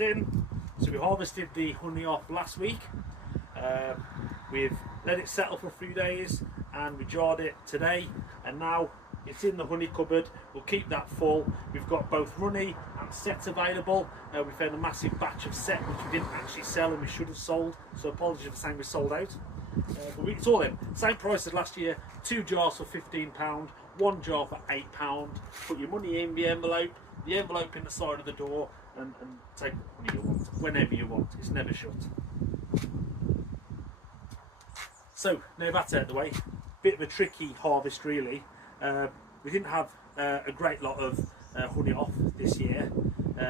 harvesting. So we harvested the honey off last week. We've let it settle for a few days and we jarred it today, and now it's in the honey cupboard. We'll keep that full. We've got both honey and set available. We found a massive batch of set which we didn't actually sell and we should have sold, so apologies for saying we sold out. But it's all in. Same price as last year, 2 jars for £15, 1 jar for £8. Put your money in the envelope in the side of the door, and take the money you want, whenever you want. It's never shut. So, now that's out of the way. Bit of a tricky harvest really. We didn't have a great lot of honey off this year.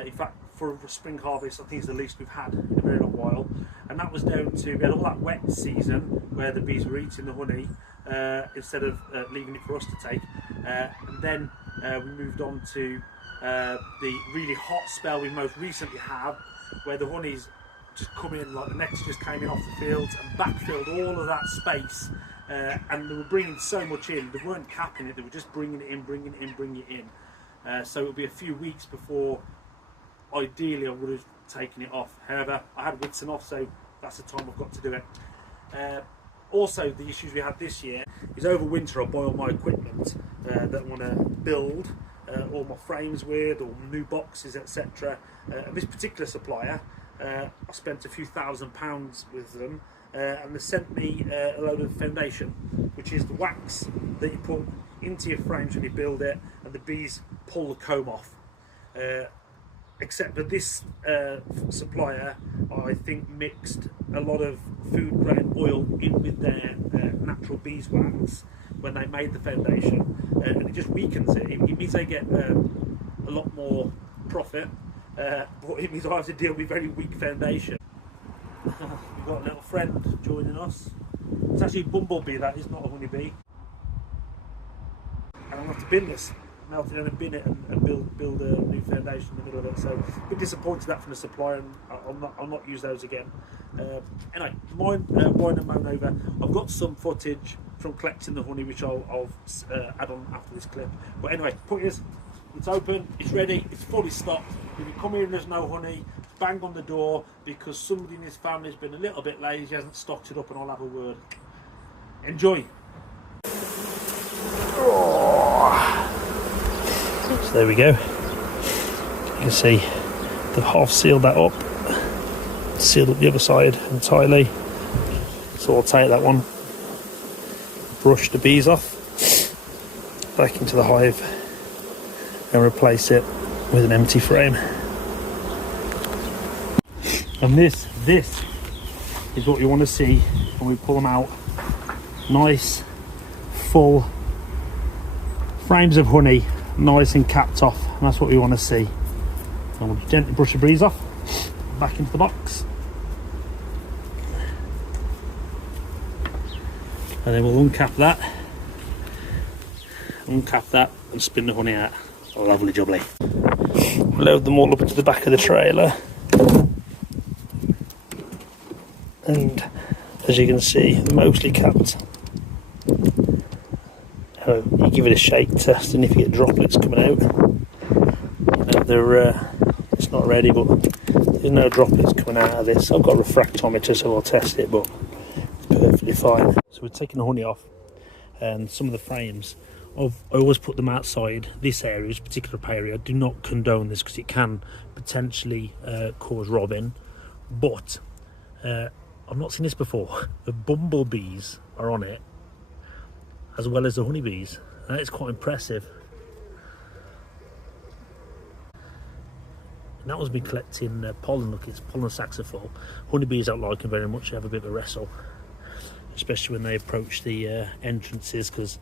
In fact, for a spring harvest, I think it's the least we've had in a very long while. And that was down to, we had all that wet season where the bees were eating the honey instead of leaving it for us to take. And then we moved on to the really hot spell we most recently had, where the honey's just come in, like the nectar just came in off the fields and backfilled all of that space. And they were bringing so much in, they weren't capping it, they were just bringing it in, bringing it in. So it'll be a few weeks before, ideally, I would have taken it off. However, I had Whitsun off, so that's the time I've got to do it. Also, the issues we had this year is over winter I buy all my equipment that I want to build all my frames with, or new boxes, etc. This particular supplier, I spent a few £1,000s with them, and they sent me a load of foundation, which is the wax that you put into your frames when you build it, and the bees pull the comb off. Except that this supplier, I think, mixed a lot of food grade oil in with their natural beeswax when they made the foundation, and it just weakens it. It means they get a lot more profit, but it means I have to deal with very weak foundation. We've got a little friend joining us. It's actually a bumblebee, that is, not a honeybee. And I'm going to have to bin this. Melt it in and bin it and build a new foundation in the middle of it. So a bit disappointed that from the supplier, and I'll not use those again. Anyway, mine and mown over. I've got some footage from collecting the honey which I'll add on after this clip. But anyway, point is, it's open, it's ready, it's fully stocked. If you come here and there's no honey, bang on the door, because somebody in his family has been a little bit lazy, hasn't stocked it up, and I'll have a word. Enjoy. So there we go. You can see they've half sealed that up, sealed up the other side entirely. So I'll take that one, brush the bees off, back into the hive, and replace it with an empty frame. And this is what you want to see when we pull them out. Nice, full frames of honey, nice and capped off, and that's what we want to see. And we'll gently brush the bees off, back into the box, and then we'll uncap that, and spin the honey out. Lovely jubbly. Load them all up into the back of the trailer, and as you can see, mostly capped. You give it a shake test, and if you get droplets coming out, it's not ready, but there's no droplets coming out of this. I've got a refractometer, so I'll test it, but it's perfectly fine. So we're taking the honey off, and some of the frames, I always put them outside this area, this particular area. I do not condone this because it can potentially cause robbing, but I've not seen this before. The bumblebees are on it, as well as the honeybees. That is quite impressive. And that was me collecting pollen. Look, it's pollen sacs are full. Honeybees don't like them very much. They have a bit of a wrestle, especially when they approach the entrances, because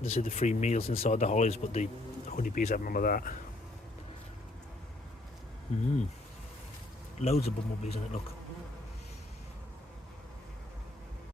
there's the free meals inside the hives, but the honeybees have none of that. Loads of bumblebees in it, look.